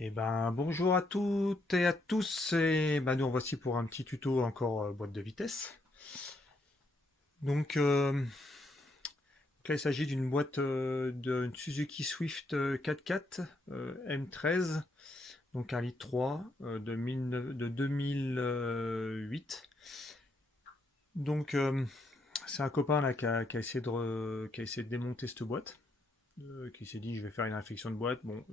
Eh ben, bonjour à toutes et à tous, et ben, nous voici pour un petit tuto encore boîte de vitesse. Donc, là, il s'agit d'une boîte de Suzuki Swift 4x4 M13, donc 1,3 litre de 2008. Donc, c'est un copain là qui a essayé qui a essayé de démonter cette boîte, qui s'est dit je vais faire une réflexion de boîte. Bon,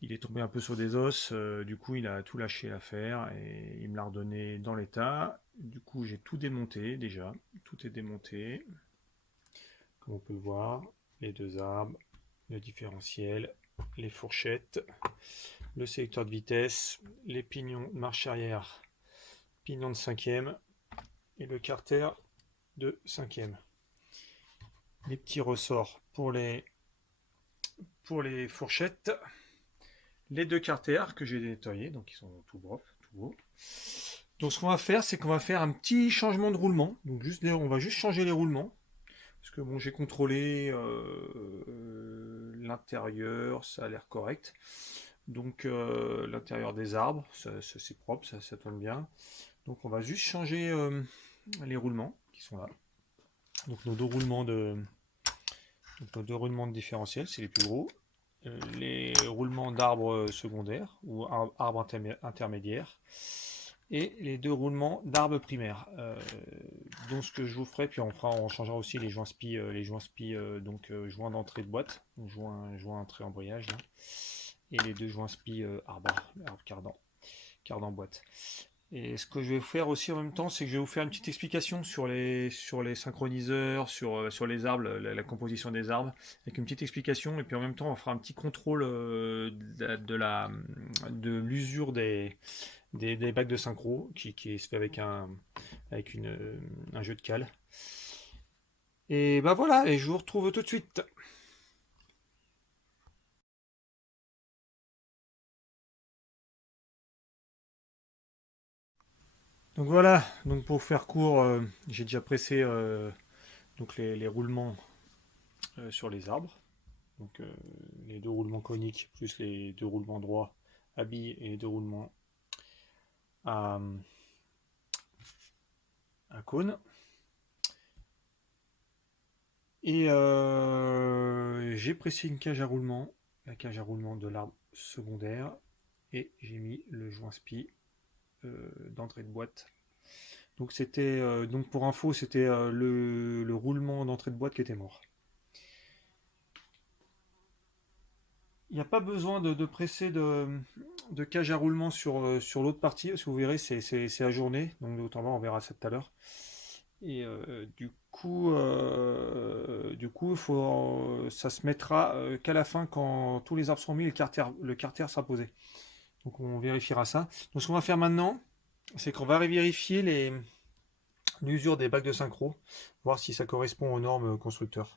il est tombé un peu sur des os, du coup il a tout lâché l'affaire et il me l'a redonné dans l'état. Du coup j'ai tout démonté déjà, tout est démonté, comme on peut le voir, les deux arbres, le différentiel, les fourchettes, le sélecteur de vitesse, les pignons de marche arrière, pignon de cinquième et le carter de cinquième. Les petits ressorts pour les fourchettes, les deux carters que j'ai nettoyés, donc ils sont tout propres, tout beaux. Donc ce qu'on va faire, c'est qu'on va faire un petit changement de roulement. Donc on va juste changer les roulements. Parce que bon, j'ai contrôlé l'intérieur, ça a l'air correct. Donc l'intérieur des arbres, c'est propre, ça tourne bien. Donc on va juste changer les roulements qui sont là. Donc nos deux roulements de différentiel, c'est les plus gros. Les roulements d'arbres secondaires ou arbres intermédiaires et les deux roulements d'arbres primaires. Donc ce que je vous ferai, puis on changera aussi les joints spi joints d'entrée de boîte, joint entrée embrayage là, et les deux joints spi arbre cardan boîte. Et ce que je vais vous faire aussi en même temps, c'est que je vais vous faire une petite explication sur les synchroniseurs, sur les arbres, la composition des arbres, avec une petite explication, et puis en même temps on fera un petit contrôle de l'usure des bacs de synchro qui se fait avec un jeu de cale. Et bah voilà, et je vous retrouve tout de suite. Donc voilà, donc pour faire court, j'ai déjà pressé donc les roulements sur les arbres. Donc les deux roulements coniques plus les deux roulements droits à billes et les deux roulements à, à cône. Et j'ai pressé une cage à roulement, la cage à roulement de l'arbre secondaire, et j'ai mis le joint spi d'entrée de boîte. Donc c'était donc pour info, c'était le roulement d'entrée de boîte qui était mort. Il n'y a pas besoin de presser de cage à roulement sur l'autre partie, parce que vous verrez, c'est ajourné, donc de haut en bas, on verra ça tout à l'heure. Et du coup ça se mettra qu'à la fin, quand tous les arbres seront mis, le carter sera posé. Donc on vérifiera ça. Donc ce qu'on va faire maintenant, c'est qu'on va vérifier l'usure des bacs de synchro, voir si ça correspond aux normes constructeurs.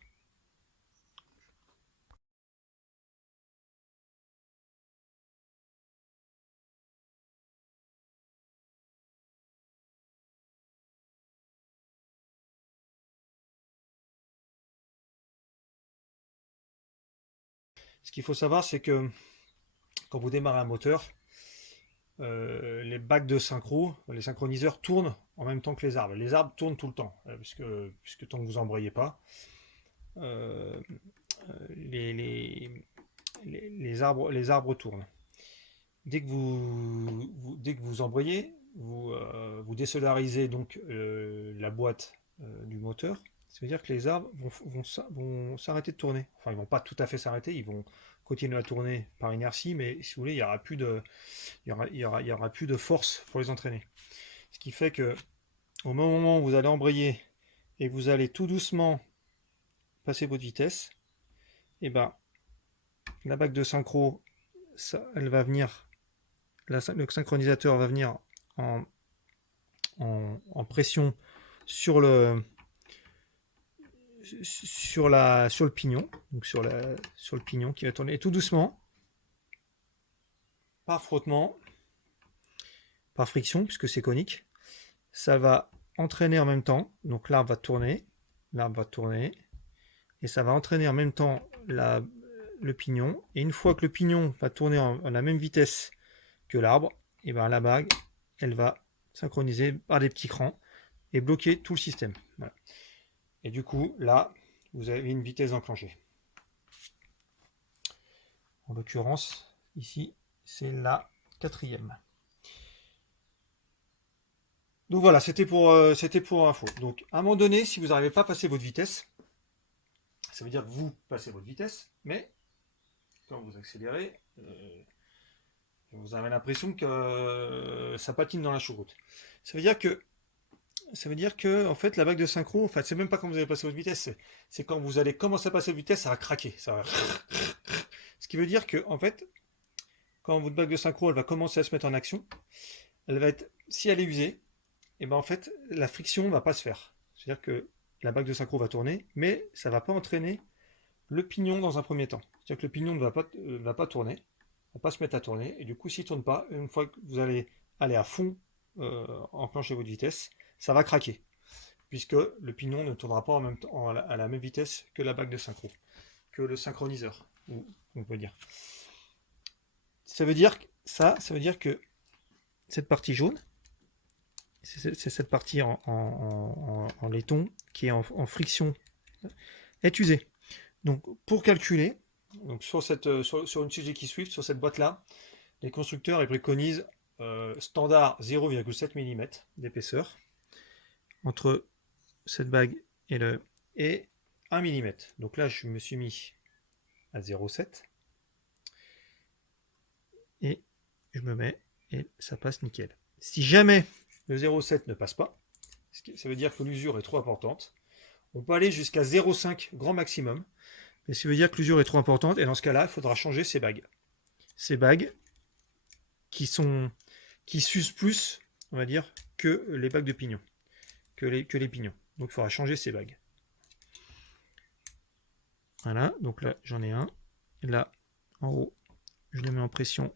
Ce qu'il faut savoir, c'est que quand vous démarrez un moteur, les bacs de synchro, les synchroniseurs tournent en même temps que les arbres. Les arbres tournent tout le temps, puisque tant que vous embrayez pas, euh, les, les, les arbres tournent. Dès que vous embrayez, vous désolarisez donc la boîte du moteur. Ça veut dire que les arbres vont s'arrêter de tourner. Enfin, ils vont pas tout à fait s'arrêter, ils vont continuer à tourner par inertie, mais si vous voulez, il y aura plus de force pour les entraîner. Ce qui fait que au moment où vous allez embrayer et que vous allez tout doucement passer votre vitesse, et ben la bague de synchro, elle va venir, le synchronisateur va venir en, en pression sur sur le pignon, donc sur le pignon qui va tourner, et tout doucement, par frottement, par friction, puisque c'est conique, ça va entraîner en même temps, donc l'arbre va tourner, et ça va entraîner en même temps le pignon. Et une fois que le pignon va tourner à la même vitesse que l'arbre, et ben la bague, elle va synchroniser par des petits crans et bloquer tout le système. Voilà. Et du coup, là, vous avez une vitesse enclenchée. En l'occurrence, ici, c'est la 4e. Donc voilà, c'était pour info. Donc à un moment donné, si vous n'arrivez pas à passer votre vitesse, ça veut dire que vous passez votre vitesse, mais quand vous accélérez, vous avez l'impression que ça patine dans la choucroute. Ça veut dire que en fait, la bague de synchro, en fait, c'est même pas quand vous allez passer votre vitesse, c'est quand vous allez commencer à passer votre vitesse, ça va craquer. Ça va... Ce qui veut dire que, en fait, quand votre bague de synchro, elle va commencer à se mettre en action, elle va être, si elle est usée, et ben en fait, la friction ne va pas se faire. C'est-à-dire que la bague de synchro va tourner, mais ça ne va pas entraîner le pignon dans un premier temps. C'est-à-dire que le pignon ne va pas tourner, ne va pas se mettre à tourner, et du coup, s'il ne tourne pas, une fois que vous allez aller à fond, enclencher votre vitesse, ça va craquer, puisque le pignon ne tournera pas en même temps, à la même vitesse que la bague de synchro, que le synchroniseur, on peut dire. Ça veut dire que cette partie jaune, c'est cette partie en laiton qui est en friction, est usée. Donc pour calculer, donc sur une Suzuki Swift, sur cette boîte-là, les constructeurs ils préconisent standard 0,7 mm d'épaisseur entre cette bague et 1 mm. Donc là, je me suis mis à 0,7 et je me mets et ça passe nickel. Si jamais le 0,7 ne passe pas, ça veut dire que l'usure est trop importante. On peut aller jusqu'à 0,5 grand maximum, mais ça veut dire que l'usure est trop importante et dans ce cas-là, il faudra changer ces bagues. Ces bagues qui s'usent plus, on va dire, que les bagues de pignon, que les pignons. Donc il faudra changer ces bagues. Voilà, donc là j'en ai un. Là, en haut, je le mets en pression,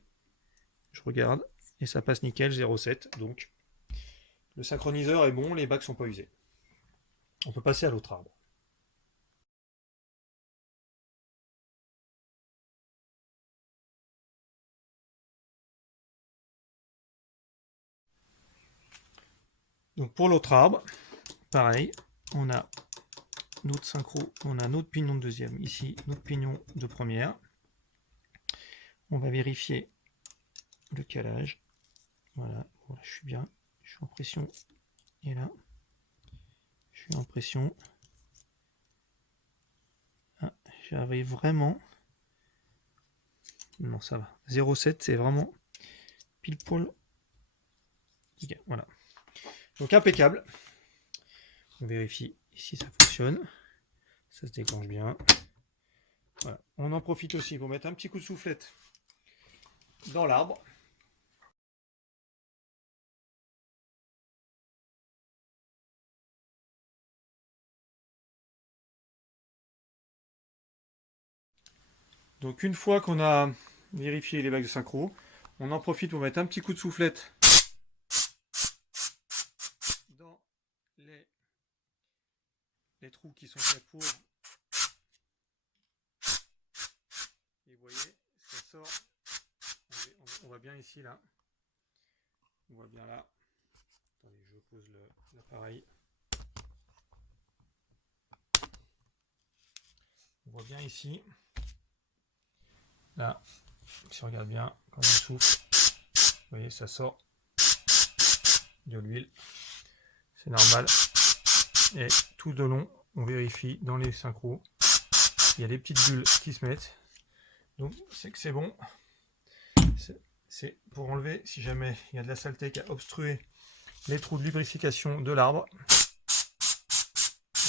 je regarde, et ça passe nickel, 0,7. Donc le synchroniseur est bon, les bagues sont pas usées. On peut passer à l'autre arbre. Donc pour l'autre arbre, pareil, on a notre synchro, on a notre pignon de deuxième, ici notre pignon de première. On va vérifier le calage. Voilà, voilà, je suis bien, je suis en pression. Et là, je suis en pression. Ah, j'arrive vraiment. Non, ça va. 0,7, c'est vraiment pile poil. Voilà. Donc impeccable. On vérifie ici ça fonctionne. Ça se déclenche bien. Voilà. On en profite aussi pour mettre un petit coup de soufflette dans l'arbre. Donc une fois qu'on a vérifié les bagues de synchro, on en profite pour mettre un petit coup de soufflette dans les trous qui sont faits pour. Et vous voyez, ça sort. On voit bien ici là. On voit bien là. Attendez, je pose l'appareil. On voit bien ici. Là, si on regarde bien, quand je souffle, vous voyez, ça sort de l'huile. C'est normal. Et tout de long, on vérifie dans les synchros. Il y a des petites bulles qui se mettent. Donc, c'est que c'est bon. C'est pour enlever, si jamais il y a de la saleté qui a obstrué les trous de lubrification de l'arbre.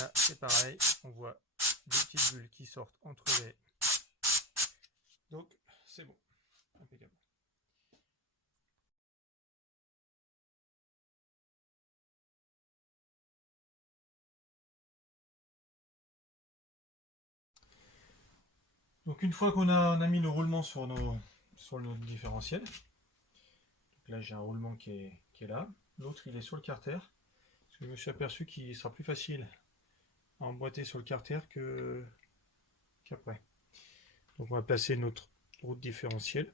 Là, c'est pareil. On voit des petites bulles qui sortent entre les. Donc, c'est bon. Impeccable. Donc une fois qu'on a mis le roulement sur le différentiel, donc là j'ai un roulement qui est là, l'autre il est sur le carter, parce que je me suis aperçu qu'il sera plus facile à emboîter sur le carter qu'après. Donc on va placer notre roue différentielle.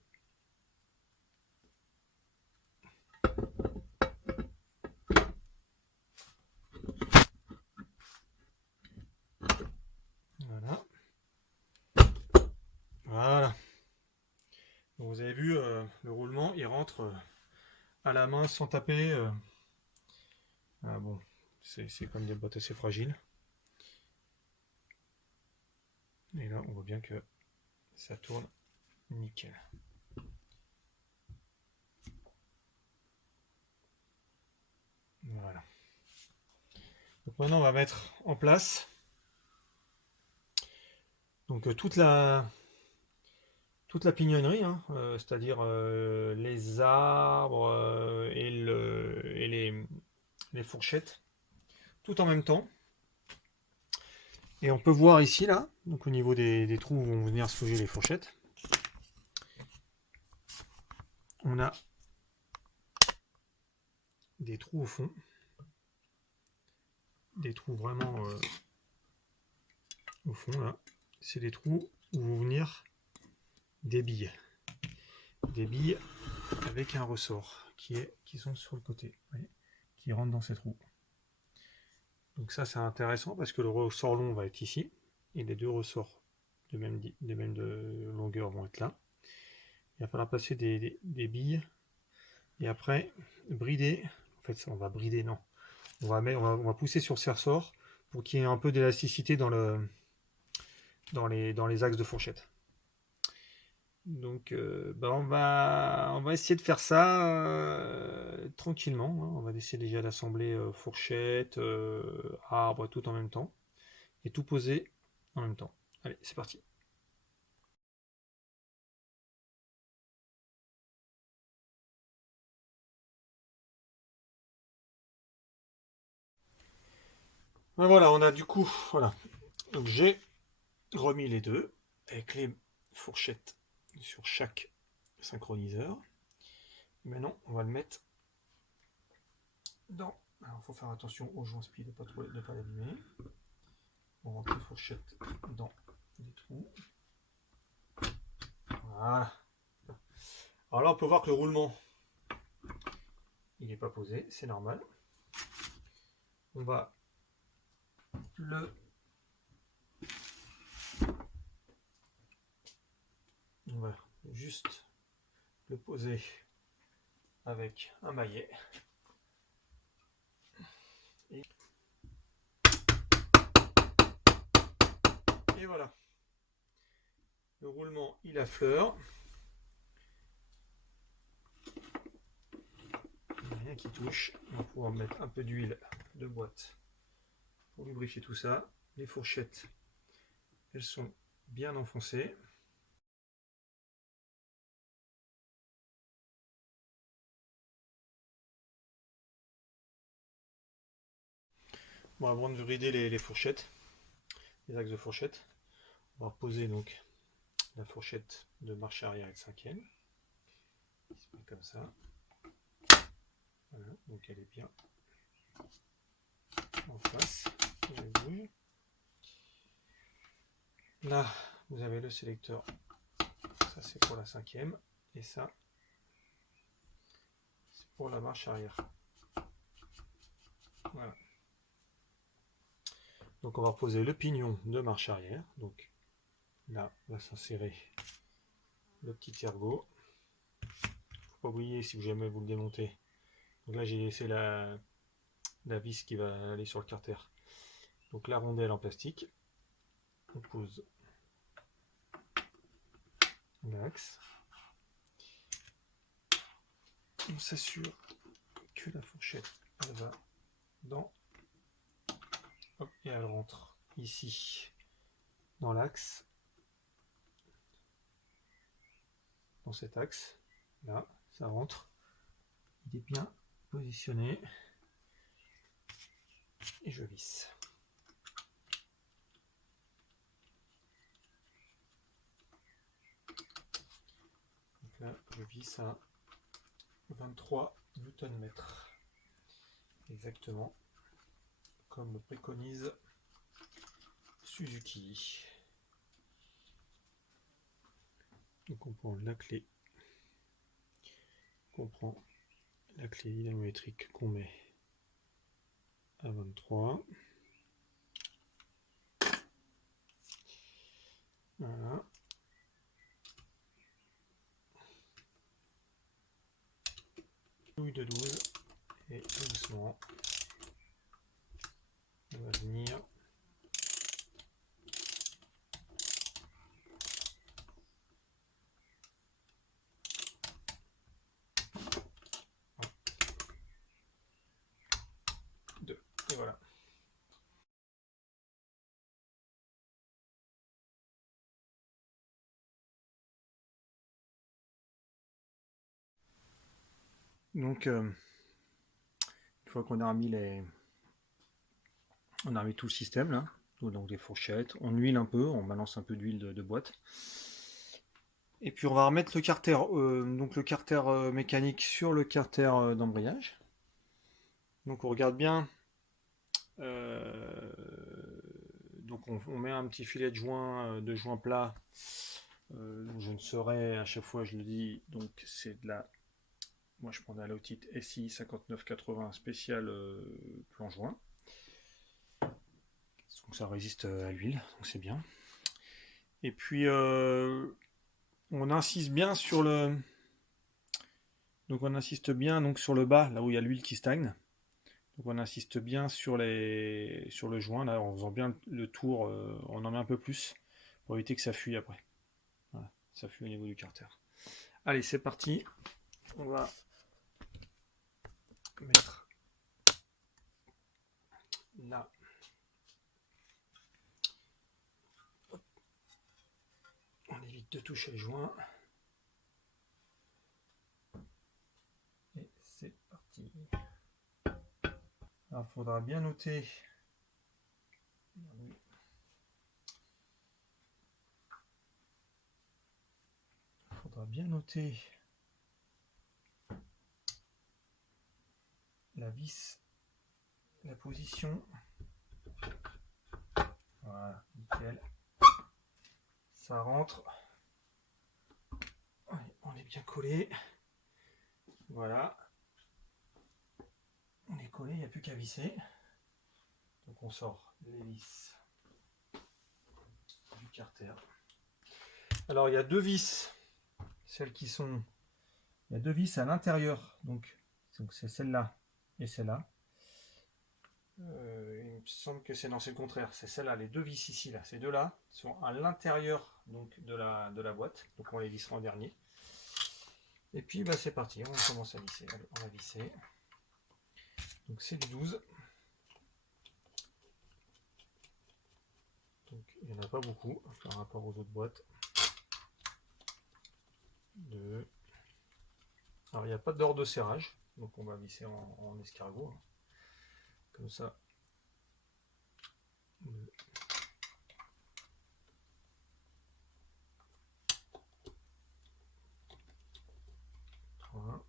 Voilà. Voilà. Donc vous avez vu, le roulement, il rentre à la main sans taper. Ah bon, c'est comme des boîtes assez fragiles. Et là, on voit bien que ça tourne nickel. Voilà. Donc maintenant, on va mettre en place donc toute la pignonnerie, hein, c'est-à-dire les arbres et les fourchettes, tout en même temps. Et on peut voir ici, là, donc au niveau des trous où vont venir se loger les fourchettes, on a des trous au fond, des trous vraiment au fond, là. C'est des trous où vont venir des billes avec un ressort qui sont sur le côté, vous voyez, qui rentrent dans ces trous. Donc ça, c'est intéressant parce que le ressort long va être ici et les deux ressorts de même longueur vont être là. Il va falloir passer des billes et après brider. En fait, on va brider, non. On va pousser sur ces ressorts pour qu'il y ait un peu d'élasticité dans les axes de fourchette. Donc, on va essayer de faire ça tranquillement, hein. On va essayer déjà d'assembler fourchette, arbre, tout en même temps. Et tout poser en même temps. Allez, c'est parti. Ben voilà, on a du coup, voilà. Donc j'ai remis les deux avec les fourchettes sur chaque synchroniseur. Maintenant, on va le mettre dans. Alors, il faut faire attention aux joints spi de ne pas l'abîmer. On rentre les fourchettes dans les trous. Voilà. Alors là, on peut voir que le roulement, il n'est pas posé, c'est normal. On va juste le poser avec un maillet. Et voilà. Le roulement, il affleure. Rien qui touche. On va pouvoir mettre un peu d'huile de boîte pour lubrifier tout ça. Les fourchettes, elles sont bien enfoncées. Bon, avant de brider les fourchettes, les axes de fourchette, on va poser donc la fourchette de marche arrière et de cinquième. Qui se met comme ça. Voilà, donc elle est bien en face. Là, vous avez le sélecteur. Ça, c'est pour la cinquième. Et ça, c'est pour la marche arrière. Voilà. Donc on va reposer le pignon de marche arrière. Donc là, on va s'insérer le petit ergot. Faut pas oublier, si jamais vous le démontez. Donc là, j'ai laissé la vis qui va aller sur le carter. Donc la rondelle en plastique. On pose l'axe. On s'assure que la fourchette elle va dans. Hop, et elle rentre ici dans l'axe. Dans cet axe. Là, ça rentre. Il est bien positionné. Et je visse. Donc là, je visse à 23 Nm. Exactement comme le préconise Suzuki. Donc on prend la clé, dynamométrique qu'on met à 23. Voilà. Douille de 12 et doucement on va venir deux et voilà. Donc une fois qu'on a remis tout le système là, donc les fourchettes, on huile un peu, on balance un peu d'huile de boîte. Et puis on va remettre le carter, donc le carter mécanique sur le carter d'embrayage. Donc on regarde bien. Donc on met un petit filet de joint plat. Je ne saurais, à chaque fois je le dis, donc c'est de la. Moi je prends de la Lautite SI 5980 spécial plan joint. Donc ça résiste à l'huile, donc c'est bien. Et puis on insiste bien sur le. Donc on insiste bien donc sur le bas, là où il y a l'huile qui stagne. Donc on insiste bien sur le joint, là, en faisant bien le tour, on en met un peu plus pour éviter que ça fuit après. Voilà, ça fuit au niveau du carter. Allez, c'est parti. On va mettre là. Hop. On évite de toucher le joint. Et c'est parti. Alors, il faudra bien noter. La vis, la position. Voilà, nickel. Ça rentre. On est bien collé. Voilà. On est collé, il n'y a plus qu'à visser. Donc on sort les vis du carter. Alors il y a deux vis, celles qui sont. Il y a deux vis à l'intérieur, donc c'est celle-là et celle-là. Il me semble que c'est le contraire, c'est celle-là, les deux vis ici, là, ces deux-là sont à l'intérieur donc de la boîte, donc on les vissera en dernier. Et puis bah, c'est parti, on commence à visser. Allez, on va visser. Donc c'est du 12. Donc il n'y en a pas beaucoup par rapport aux autres boîtes. 2. Alors il n'y a pas d'ordre de serrage, donc on va visser en escargot. Hein. Comme ça. 2. 3.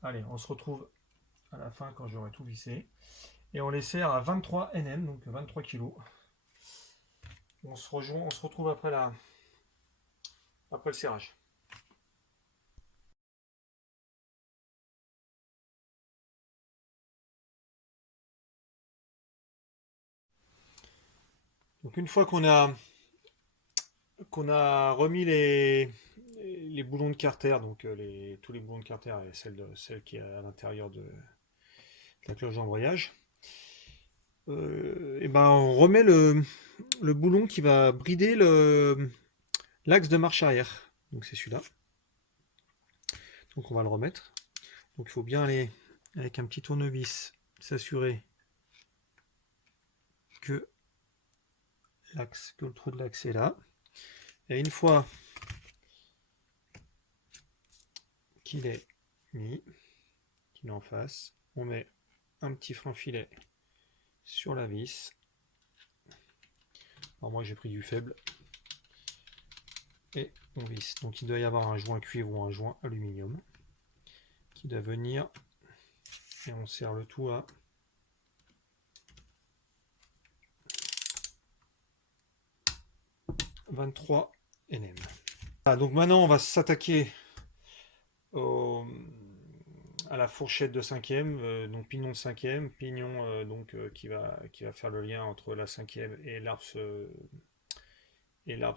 Allez, on se retrouve à la fin quand j'aurai tout vissé. Et on les serre à 23 Nm, donc 23 kg. On se retrouve après le serrage. Donc une fois qu'on a remis les boulons de carter, donc tous les boulons de carter et celle qui est à l'intérieur de la cloche d'embrayage, et ben on remet le boulon qui va brider l'axe de marche arrière. Donc c'est celui-là. Donc on va le remettre. Donc il faut bien aller avec un petit tournevis s'assurer que le trou de l'axe est là. Et une fois qu'il est mis, qu'il est en face, on met un petit frein filet sur la vis. Alors moi j'ai pris du faible. Et on visse. Donc il doit y avoir un joint cuivre ou un joint aluminium qui doit venir Et on serre le tout à 23 nm. Ah, donc maintenant, on va s'attaquer à la fourchette de cinquième, donc pignon de cinquième, pignon qui va faire le lien entre la cinquième et l'arbre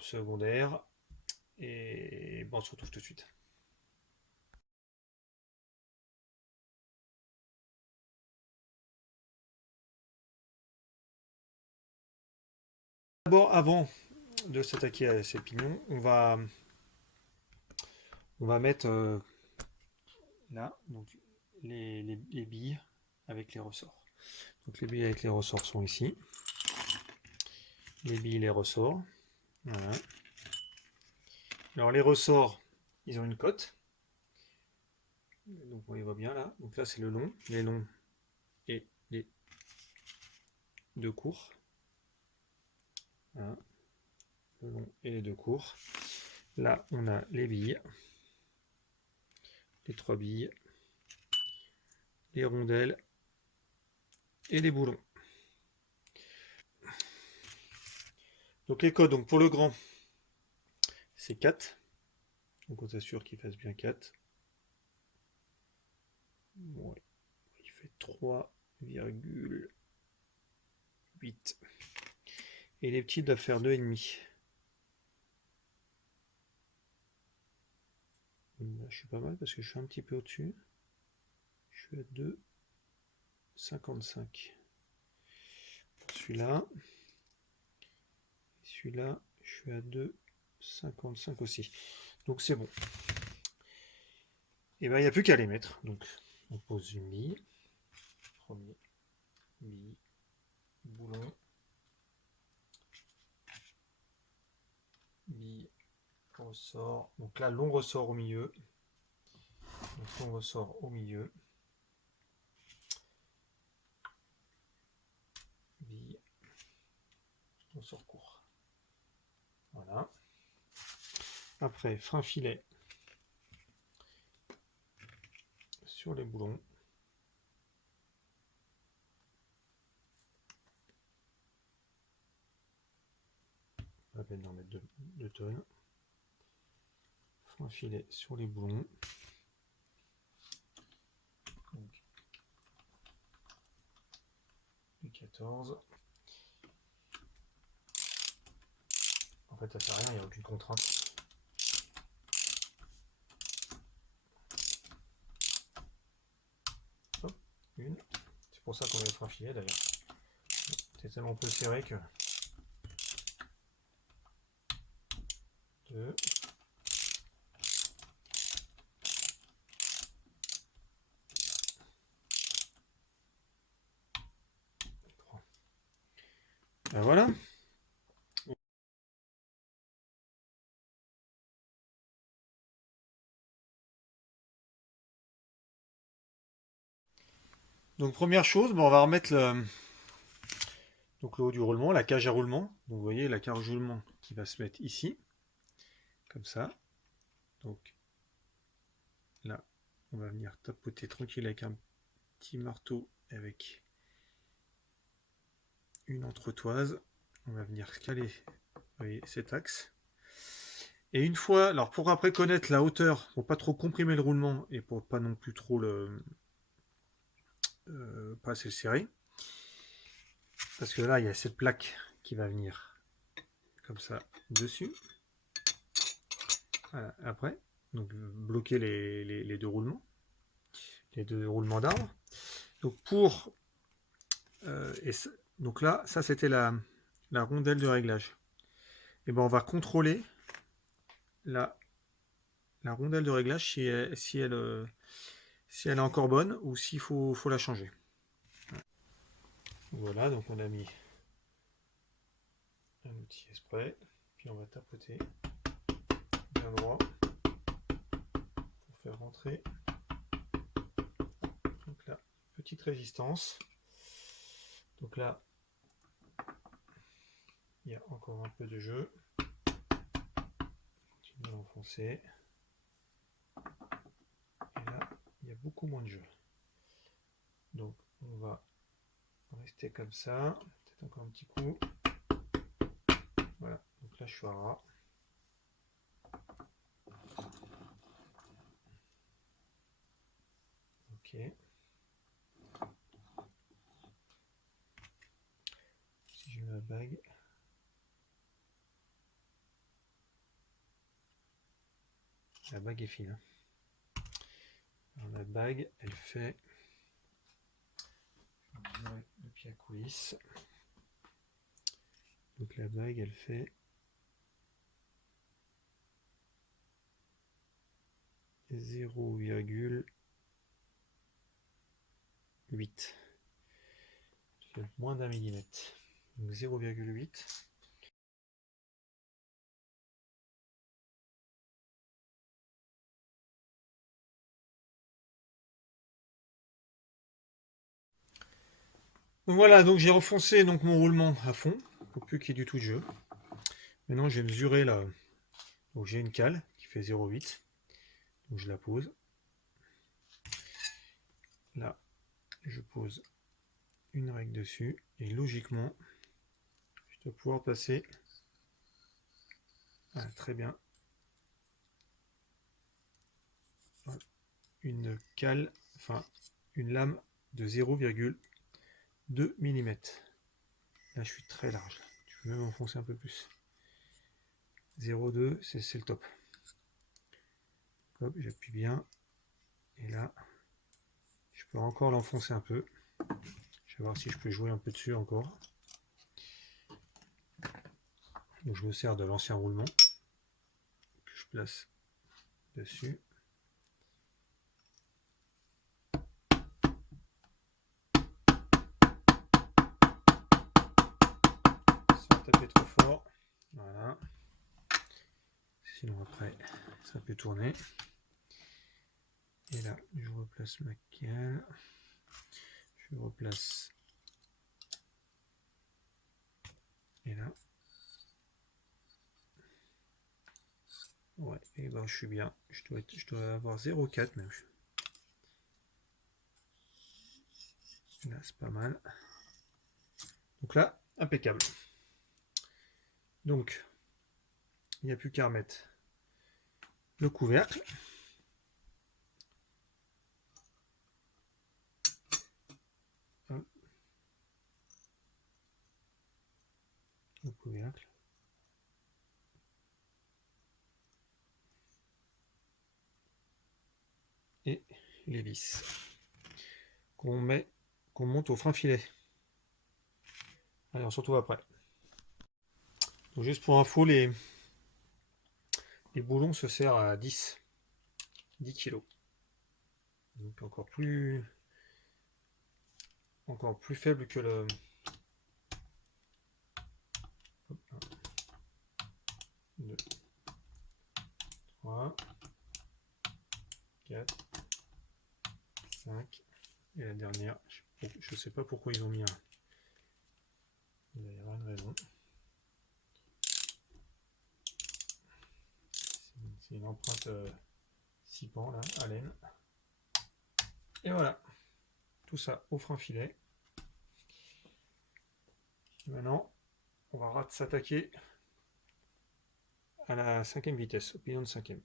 secondaire. Et bon, on se retrouve tout de suite. D'abord, avant de s'attaquer à ces pignons, on va mettre là donc les billes avec les ressorts. Donc les billes avec les ressorts sont ici. Les billes, les ressorts. Voilà. Alors les ressorts, ils ont une cote. Donc on les voit bien là. Donc là c'est le long, les longs et les deux courts. Voilà. Le long et les deux courts. Là on a les billes, les trois billes, les rondelles et les boulons. Donc les codes, donc pour le grand, c'est 4. Donc on s'assure qu'il fasse bien 4. Ouais. Il fait 3,8. Et les petits doivent faire 2,5. Là, je suis pas mal parce que je suis un petit peu au-dessus. Je suis à 2,55. Pour celui-là. Celui-là, je suis à 2,55 aussi. Donc c'est bon. Et bien il n'y a plus qu'à les mettre. Donc on pose une bille. Premier bille. Boulon. Bille. Ressort. Donc là, long ressort au milieu. Donc long ressort au milieu. Bille. Ressort court. Voilà. Après, fin filet sur les boulons. On va peine d'en mettre 2 tonnes. Fin filet sur les boulons. Donc, du 14. En fait, ça sert à rien, il n'y a aucune contrainte. Hop, une. C'est pour ça qu'on va mettre un filet d'ailleurs. C'est tellement peu serré que. 2. 3. Ben voilà. Donc première chose, on va remettre le haut du roulement, la cage à roulement. Donc vous voyez la cage à roulement qui va se mettre ici, comme ça. Donc là, on va venir tapoter tranquille avec un petit marteau avec une entretoise. On va venir caler, vous voyez, cet axe. Et une fois, alors pour après connaître la hauteur, pour pas trop comprimer le roulement et pour pas non plus trop pas assez le serrer, parce que là il y a cette plaque qui va venir comme ça dessus. Voilà, après, donc bloquer les deux roulements, d'arbre. Donc pour donc là, ça c'était la rondelle de réglage. Et ben on va contrôler la rondelle de réglage si elle est encore bonne ou s'il faut la changer. Voilà, donc on a mis un outil spray, puis on va tapoter bien droit pour faire rentrer. Donc là, petite résistance. Donc là, il y a encore un peu de jeu. Je vais enfoncer. Et là, il y a beaucoup moins de jeu. Donc on va rester comme ça. Peut-être encore un petit coup. Voilà, donc là je suis à ras. Ok. Si je mets ma bague. La bague est fine. Alors, la bague, elle fait le pied à coulisse. Donc la bague, elle fait 0,8. Moins d'un millimètre. Donc 0,8. Donc voilà, donc j'ai renfoncé donc mon roulement à fond pour plus qu'il y ait du tout de jeu. Maintenant je vais mesurer là. Donc j'ai une cale qui fait 0,8. Donc je la pose. Là, je pose une règle dessus et logiquement, je dois pouvoir passer très bien une cale, enfin une lame de 0,2 mm. Là, je suis très large. Je vais même enfoncer un peu plus. 0,2, c'est le top. Hop, j'appuie bien. Et là, je peux encore l'enfoncer un peu. Je vais voir si je peux jouer un peu dessus encore. Donc, je me sers de l'ancien roulement que je place dessus. Sans taper trop fort. Voilà. Sinon après, ça peut tourner. Et là, je replace ma cale. Je replace. Et là. Ouais, et ben je suis bien. Je dois avoir 0,4 même. Là, c'est pas mal. Donc là, impeccable. Donc, il n'y a plus qu'à remettre le couvercle. Le couvercle. Et les vis qu'on monte au frein filet. Allez, on se retrouve après. Donc juste pour info, les boulons se serrent à 10 kg. Donc encore plus faible que le 1, 2, 3, 4, 5 et la dernière, je sais pas pourquoi ils ont mis un. Il y aura une raison. C'est une empreinte 6 pans là, à laine. Et voilà, tout ça au frein filet. Maintenant, on va s'attaquer à la 5e vitesse, au pignon de 5e.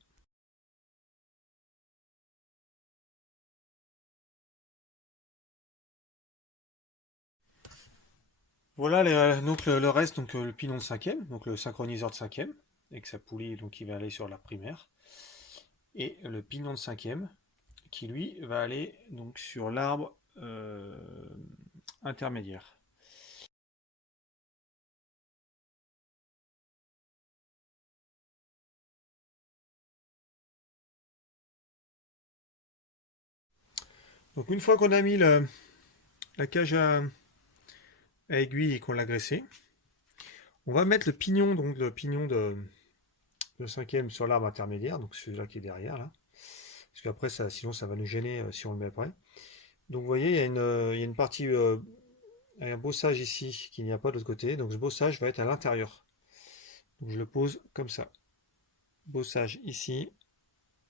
Voilà donc le reste, donc le pignon de 5e, donc le synchroniseur de 5e, avec sa poulie donc, qui va aller sur la primaire. Et le pignon de 5e, qui lui va aller donc sur l'arbre intermédiaire. Donc une fois qu'on a mis la cage à aiguille et qu'on l'a graissé, on va mettre le pignon, donc le pignon de 5e sur l'arbre intermédiaire, donc celui-là qui est derrière là. Parce qu'après, sinon ça va nous gêner si on le met après. Donc vous voyez, il y a une partie, un bossage ici qu'il n'y a pas de l'autre côté. Donc ce bossage va être à l'intérieur. Donc je le pose comme ça. Bossage ici.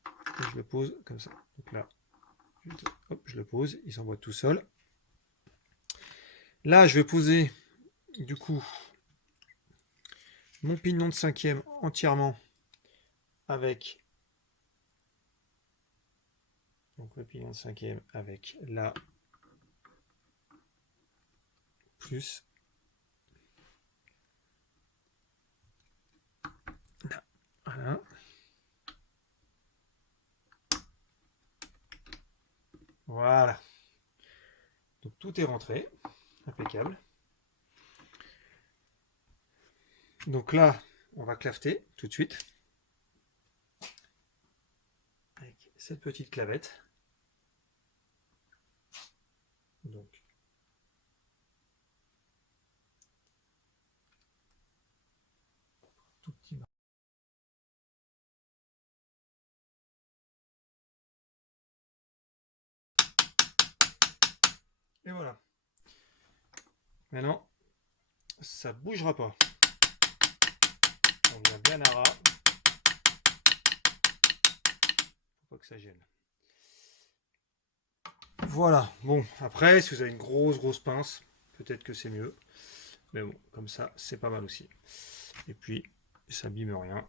Et je le pose comme ça. Donc là, hop, je le pose, il s'envoie tout seul. Là, je vais poser du coup mon pignon de 5e entièrement avec donc le pignon de 5e avec la plus là. Voilà. Voilà. Donc tout est rentré. Impeccable. Donc là, on va claveter tout de suite. Avec cette petite clavette. Donc, tout petit. Et voilà. Maintenant, ça bougera pas. On vient bien à ras. Faut pas que ça gêne. Voilà. Bon, après, si vous avez une grosse pince, peut-être que c'est mieux. Mais bon, comme ça, c'est pas mal aussi. Et puis, ça abîme rien.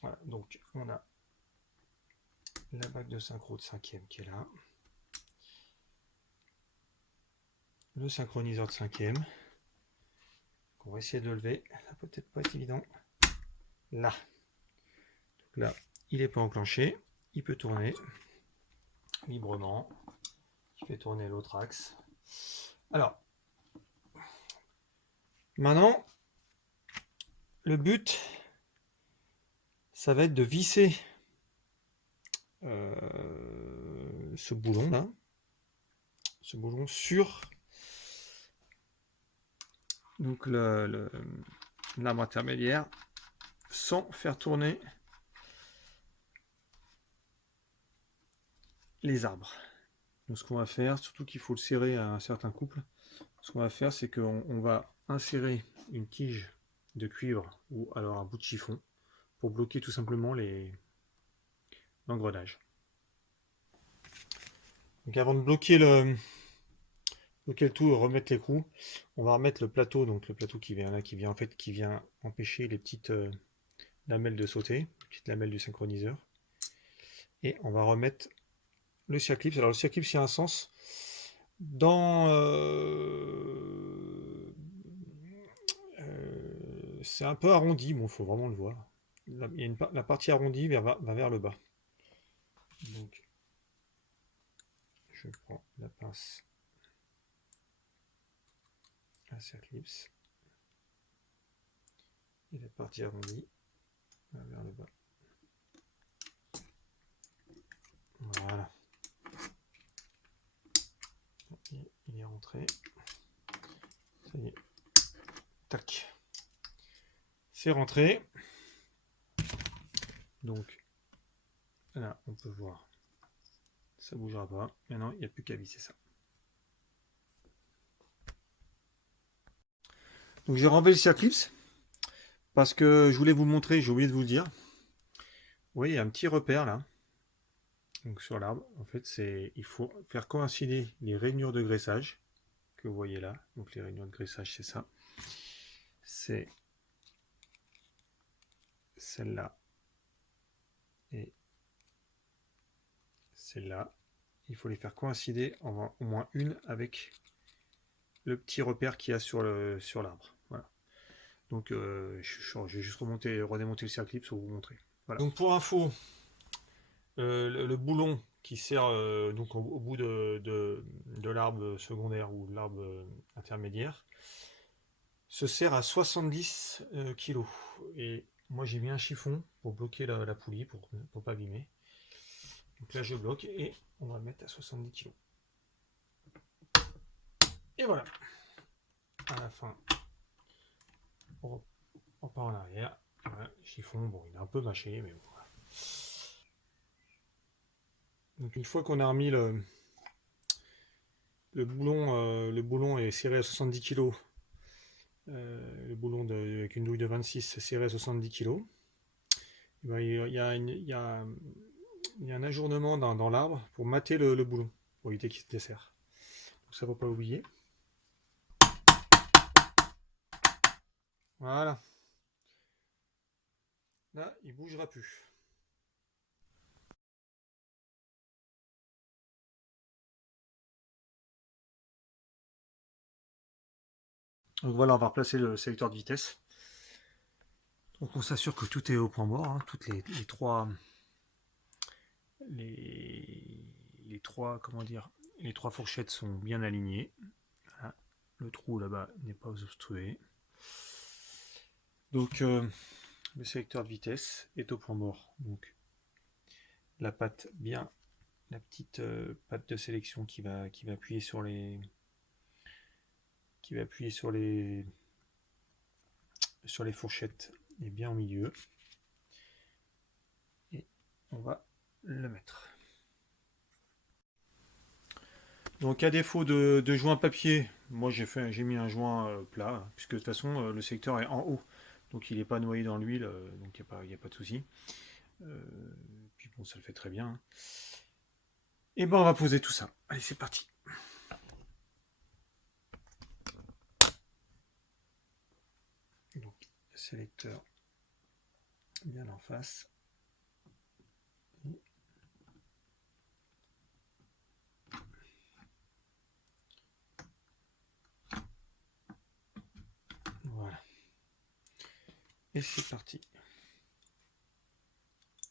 Voilà. Donc, on a la bague de synchro de 5e qui est là. Le synchroniseur de 5e. On va essayer de le lever. Ça peut peut-être pas être évident. Là. Donc là, il n'est pas enclenché. Il peut tourner librement. Je fais tourner l'autre axe. Alors, maintenant, le but, ça va être de visser ce boulon là, ce boulon sur donc l'arme intermédiaire sans faire tourner les arbres. Donc ce qu'on va faire, surtout qu'il faut le serrer à un certain couple, ce qu'on va faire c'est qu'on va insérer une tige de cuivre ou alors un bout de chiffon pour bloquer tout simplement l'engrenage. Donc avant de bloquer le tout et remettre l'écrou, on va remettre le plateau, donc le plateau qui vient là, qui vient empêcher les petites lamelles de sauter, les petites lamelles du synchroniseur. Et on va remettre le circlips. Alors le circlips, il y a un sens dans c'est un peu arrondi, bon, faut vraiment le voir. Il y a la partie arrondie va vers le bas. Donc, je prends la pince à circlips et la partie arrondie va vers le bas. Voilà. Et il est rentré. Ça y est. Tac. C'est rentré. Donc, là, on peut voir. Ça ne bougera pas. Maintenant, il n'y a plus qu'à visser ça. Donc, j'ai renlevé le circlips parce que je voulais vous montrer, j'ai oublié de vous le dire. Vous voyez, il y a un petit repère là. Donc, sur l'arbre, en fait, il faut faire coïncider les rainures de graissage que vous voyez là. Donc, les rainures de graissage, c'est ça. C'est celle-là et celle-là. Il faut les faire coïncider au moins une avec le petit repère qu'il y a sur l'arbre. Voilà. Donc je vais juste redémonter le circlips pour vous montrer. Voilà. Donc pour info, le boulon qui sert donc au bout de l'arbre secondaire ou de l'arbre intermédiaire se sert à 70 kg. Et moi j'ai mis un chiffon pour bloquer la poulie, pour ne pas abîmer. Donc là je bloque et on va le mettre à 70 kg. Et voilà. À la fin, on repart en arrière. Voilà, chiffon, bon, il est un peu mâché, mais bon. Voilà. Donc une fois qu'on a remis le boulon est serré à 70 kg. Le boulon avec une douille de 26 c'est serré à 70 kg. Ben, il y a un ajournement dans l'arbre pour mater le boulon, pour éviter qu'il se desserre. Donc ça ne faut pas oublier. Voilà. Là, il bougera plus. Donc voilà, on va replacer le sélecteur de vitesse. Donc on s'assure que tout est au point mort, hein, toutes les trois, comment dire, les trois fourchettes sont bien alignées. Voilà. Le trou là-bas n'est pas obstrué. Donc le sélecteur de vitesse est au point mort. Donc la patte bien, la petite patte de sélection qui va appuyer sur les fourchettes est bien au milieu. Et on va le mettre. Donc à défaut de joint papier, moi j'ai mis un joint plat, hein, puisque de toute façon le sélecteur est en haut, donc il n'est pas noyé dans l'huile, donc il n'y a pas de souci. Puis bon, ça le fait très bien, hein. Et ben on va poser tout ça. Allez, c'est parti. Donc sélecteur bien en face. Voilà. Et c'est parti.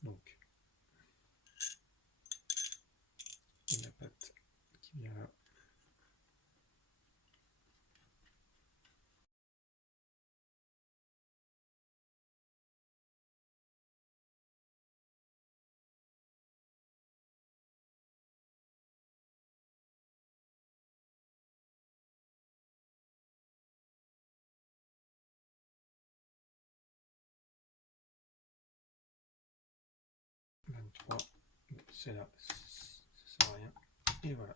Donc la pâte qui vient là. C'est là, ça sert à rien. Et voilà.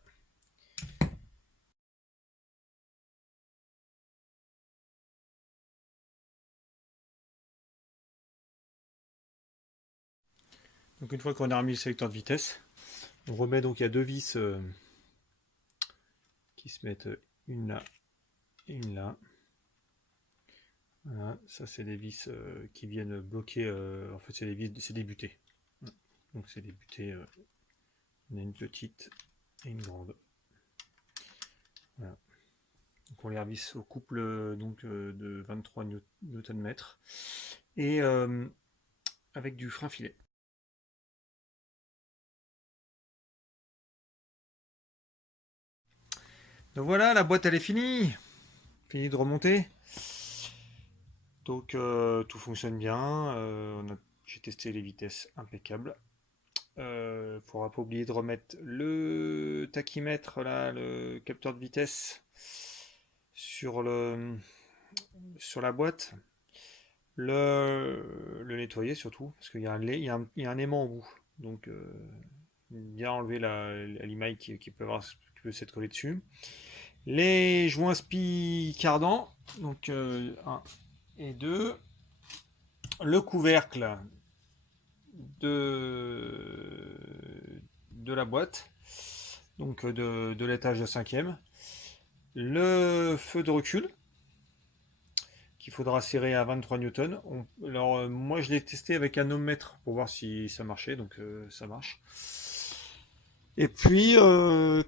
Donc une fois qu'on a remis le sélecteur de vitesse, on remet donc il y a deux vis qui se mettent une là et une là. Voilà, ça c'est des vis qui viennent bloquer. En fait, c'est des vis, c'est des butées. Donc c'est des butées. On a une petite et une grande. Voilà. Donc on les revisse au couple donc de 23 Nm et avec du frein filet. Donc voilà, la boîte elle est finie. Fini de remonter. Donc tout fonctionne bien. J'ai testé les vitesses impeccables. Faudra pas oublier de remettre le tachymètre, là, le capteur de vitesse sur sur la boîte. Le nettoyer surtout, parce qu'il y a il y a un aimant au bout. Donc bien enlever limaille qui peut s'être collée dessus. Les joints spi cardans, donc 1 et 2. Le couvercle de, de la boîte, donc de l'étage de 5e. Le feu de recul, qu'il faudra serrer à 23 newtons. Alors, moi, je l'ai testé avec un ohmmètre pour voir si ça marchait, donc ça marche. Et puis,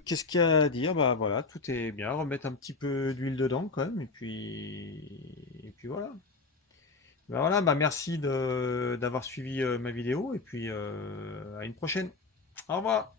qu'est-ce qu'il y a à dire? Bah voilà, tout est bien. Remettre un petit peu d'huile dedans quand même, et puis voilà. Bah voilà, bah merci d'avoir suivi ma vidéo, et puis à une prochaine. Au revoir.